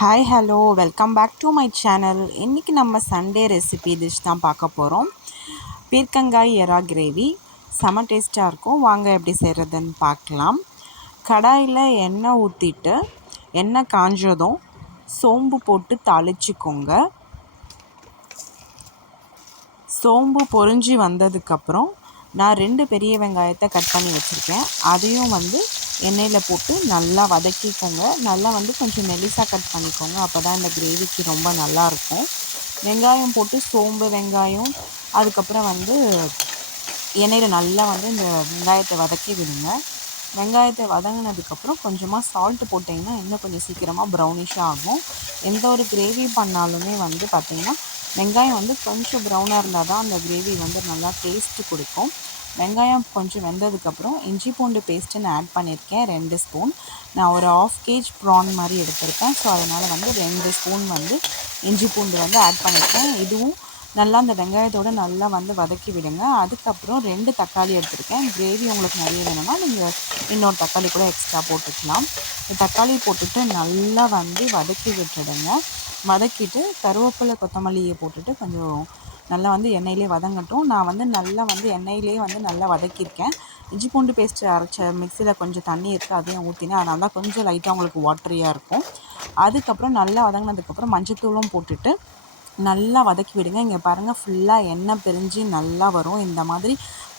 Hi hello welcome back to my channel இன்றைக்கி நம்ம Sunday recipe dish தான் பார்க்க போகிறோம் பீர்க்கங்காய் எறா கிரேவி செம டேஸ்ட்டாக இருக்கும். வாங்க எப்படி செய்கிறதுன்னு பார்க்கலாம். கடாயில் எண்ணெய் ஊற்றிட்டு எண்ணெய் காஞ்சதும் சோம்பு போட்டு தாளிச்சிக்கோங்க. சோம்பு பொறிஞ்சி வந்ததுக்கப்புறம் நான் ரெண்டு பெரிய வெங்காயத்தை கட் பண்ணி வச்சுருக்கேன். அதையும் வந்து எண்ணெயில் போட்டு நல்லா வதக்கிக்கோங்க. நல்லா வந்து கொஞ்சம் மெலிசாக கட் பண்ணிக்கோங்க. அப்போ தான் இந்த கிரேவிக்கு ரொம்ப நல்லாயிருக்கும் வெங்காயம் போட்டு சோம்பு வெங்காயம் அதுக்கப்புறம் வந்து எண்ணெயில் நல்லா வந்து இந்த வெங்காயத்தை வதக்கி விடுங்க. வெங்காயத்தை வதங்கினதுக்கப்புறம் கொஞ்சமாக சால்ட்டு போட்டிங்கன்னா இன்னும் கொஞ்சம் சீக்கிரமாக ப்ரௌனிஷாக ஆகும். எந்த ஒரு கிரேவி பண்ணாலுமே வந்து பார்த்திங்கன்னா வெங்காயம் வந்து கொஞ்சம் ப்ரௌனாக இருந்தால் தான் அந்த கிரேவி வந்து நல்லா டேஸ்ட்டு கொடுக்கும். வெங்காயம் கொஞ்சம் வெந்ததுக்கப்புறம் இஞ்சி பூண்டு பேஸ்ட்டு நான் ஆட் பண்ணியிருக்கேன் ரெண்டு ஸ்பூன். நான் ஒரு ஆஃப் கேஜ் ப்ரான் மாதிரி எடுத்திருக்கேன். ஸோ அதனால் வந்து ரெண்டு ஸ்பூன் வந்து இஞ்சி பூண்டு வந்து ஆட் பண்ணியிருக்கேன். இதுவும் நல்லா அந்த வெங்காயத்தோடு நல்லா வந்து வதக்கி விடுங்க. அதுக்கப்புறம் ரெண்டு தக்காளி எடுத்திருக்கேன். கிரேவி உங்களுக்கு நிறைய வேணும்னா நீங்கள் இன்னொரு தக்காளி கூட எக்ஸ்ட்ரா போட்டுக்கலாம். தக்காளி போட்டுட்டு நல்லா வந்து வதக்கி விட்டுடுங்க. வதக்கிட்டு கருவேப்பிலை கொத்தமல்லியை போட்டுட்டு கொஞ்சம் நல்லா வந்து எண்ணெயிலே வதங்கட்டும். நான் வந்து நல்லா வந்து எண்ணெயிலே வந்து நல்லா வதக்கியிருக்கேன். இஞ்சி பூண்டு பேஸ்ட்டு அரைச்ச மிக்சியில் கொஞ்சம் தண்ணி இருக்குது அதையும் ஊற்றினேன் அதனால தான் கொஞ்சம் லைட்டாக உங்களுக்கு வாட்டரியாக இருக்கும். அதுக்கப்புறம் நல்லா வதங்கினதுக்கப்புறம் மஞ்சத்தூளும் போட்டுட்டு நல்லா வதக்கி விடுங்க. இங்கே பாருங்கள் ஃபுல்லாக எண்ணெய் பிரிஞ்சு நல்லா வரும். இந்த மாதிரி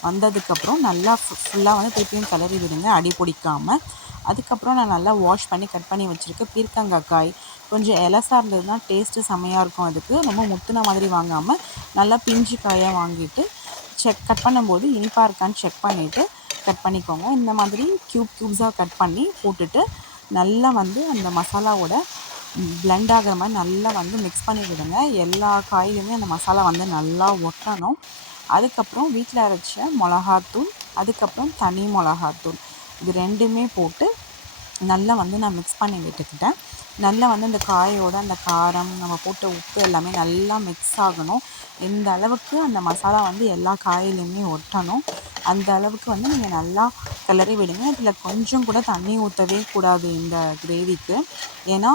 வந்ததுக்கப்புறம் நல்லா ஃபுல்லாக வந்து திருப்பியும் கிளறி விடுங்க அடி பிடிக்காமல் அதுக்கப்புறம் நான் நல்லா வாஷ் பண்ணி கட் பண்ணி வச்சுருக்கேன் பீர்க்கங்காய் கொஞ்சம் எலசாக இருந்ததுன்னா டேஸ்ட்டு செம்மையாக இருக்கும் அதுக்கு. ரொம்ப முத்துன மாதிரி வாங்காமல் நல்லா பிஞ்சு காயாக வாங்கிட்டு செக் கட் பண்ணும்போது இனிப்பாக இருக்கான்னு செக் பண்ணிவிட்டு கட் பண்ணிக்கோங்க. இந்த மாதிரி க்யூப் க்யூப்ஸாக கட் பண்ணி போட்டுட்டு நல்லா வந்து அந்த மசாலாவோட பிளெண்ட் ஆகிற மாதிரி நல்லா வந்து மிக்ஸ் பண்ணி விடுங்க. எல்லா காயிலுமே அந்த மசாலா வந்து நல்லா ஒட்டணும். அதுக்கப்புறம் வீட்டில் அரைச்ச மிளகாத்தூள் அதுக்கப்புறம் தனி மிளகாத்தூள். இது ரெண்டுமே போட்டு நல்லா வந்து நான் மிக்ஸ் பண்ணி விட்டுக்கிட்டேன். நல்லா வந்து அந்த காயோட அந்த காரம் நம்ம போட்ட உப்பு எல்லாமே நல்லா மிக்ஸ் ஆகணும். எந்த அளவுக்கு அந்த மசாலா வந்து எல்லா காயிலையுமே ஒட்டணும் அந்த அளவுக்கு வந்து நீங்கள் நல்லா கிளறி விடுங்க. இதில் கொஞ்சம் கூட தண்ணி ஊற்றவே கூடாது இந்த கிரேவிக்கு. ஏன்னா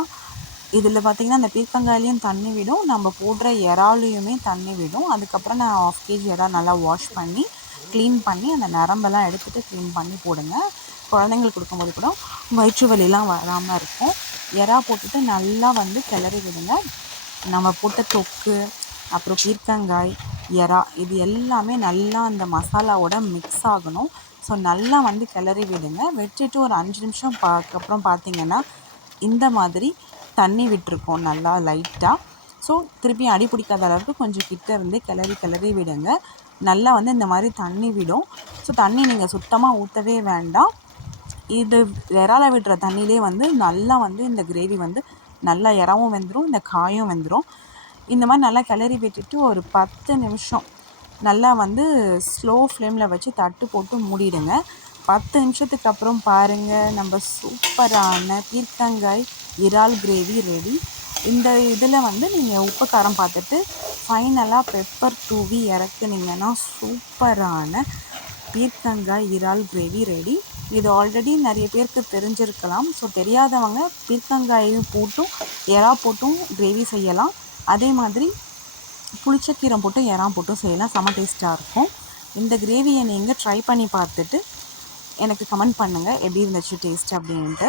இதில் பார்த்திங்கன்னா அந்த பீர்க்கங்காயிலையும் தண்ணி விடும் நம்ம போடுற இறாலையுமே தண்ணி விடும். அதுக்கப்புறம் நான் ஆஃப் கேஜி இறா நல்லா வாஷ் பண்ணி க்ளீன் பண்ணி அந்த நரம்பெல்லாம் எடுத்துகிட்டு க்ளீன் பண்ணி போடுங்க. குழந்தைங்களுக்கு கொடுக்கும்போது கூட வயிற்று வலிலாம் வராமல் இருக்கும். எறா போட்டுட்டு நல்லா வந்து கிளறி விடுங்க. நம்ம போட்ட தொக்கு அப்புறம் பீர்க்கங்காய் எறா இது எல்லாமே நல்லா அந்த மசாலாவோட மிக்ஸ் ஆகணும். ஸோ நல்லா வந்து கிளறி விடுங்க. வச்சுட்டு ஒரு அஞ்சு நிமிஷம் பார்க்கப்புறம் பார்த்தீங்கன்னா இந்த மாதிரி தண்ணி விட்டுருக்கோம் நல்லா லைட்டாக ஸோ திருப்பி அடி பிடிக்காத அளவுக்கு கொஞ்சம் கிட்ட இருந்து கிளறி கிளறி விடுங்க. நல்லா வந்து இந்த மாதிரி தண்ணி விடும். ஸோ தண்ணி நீங்கள் சுத்தமாக ஊற்றவே வேண்டாம். இது இறால விடுற தண்ணியிலே வந்து நல்லா வந்து இந்த கிரேவி வந்து நல்லா இறாவும் வெந்துடும் இந்த காயும் வெந்துடும் இந்த மாதிரி நல்லா கிளறி விட்டுட்டு ஒரு பத்து நிமிஷம் நல்லா வந்து ஸ்லோ ஃப்ளேமில் வச்சு தட்டு போட்டு மூடிடுங்க. பத்து நிமிஷத்துக்கு அப்புறம் பாருங்கள் நம்ம சூப்பரான பீர்க்கங்காய் இறால் கிரேவி ரெடி இந்த இதில் வந்து நீங்கள் உப்பு காரம் பார்த்துட்டு ஃபைனலாக பெப்பர் தூவி இறக்குனீங்கன்னா சூப்பரான பீர்க்கங்காய் இறால் கிரேவி ரெடி இது ஆல்ரெடி நிறைய பேருக்கு தெரிஞ்சிருக்கலாம். ஸோ தெரியாதவங்க பீர்க்கங்காயும் போட்டும் எறா போட்டும் கிரேவி செய்யலாம். அதே மாதிரி புளிச்சக்கீரம் போட்டு எறா போட்டும் செய்யலாம். செம்ம டேஸ்ட்டாக இருக்கும். இந்த கிரேவியை நீங்கள் ட்ரை பண்ணி பார்த்துட்டு எனக்கு கமெண்ட் பண்ணுங்கள் எப்படி இருந்துச்சு டேஸ்ட் அப்படின்ட்டு.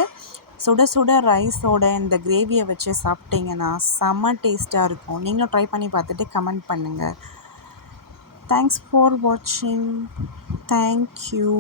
சுட சுட ரைஸோட இந்த கிரேவியை வச்சு சாப்பிட்டீங்கன்னா செம்ம டேஸ்ட்டாக இருக்கும். நீங்களும் ட்ரை பண்ணி பார்த்துட்டு கமெண்ட் பண்ணுங்கள் தேங்க்ஸ் ஃபார் வாட்சிங் தேங்க்யூ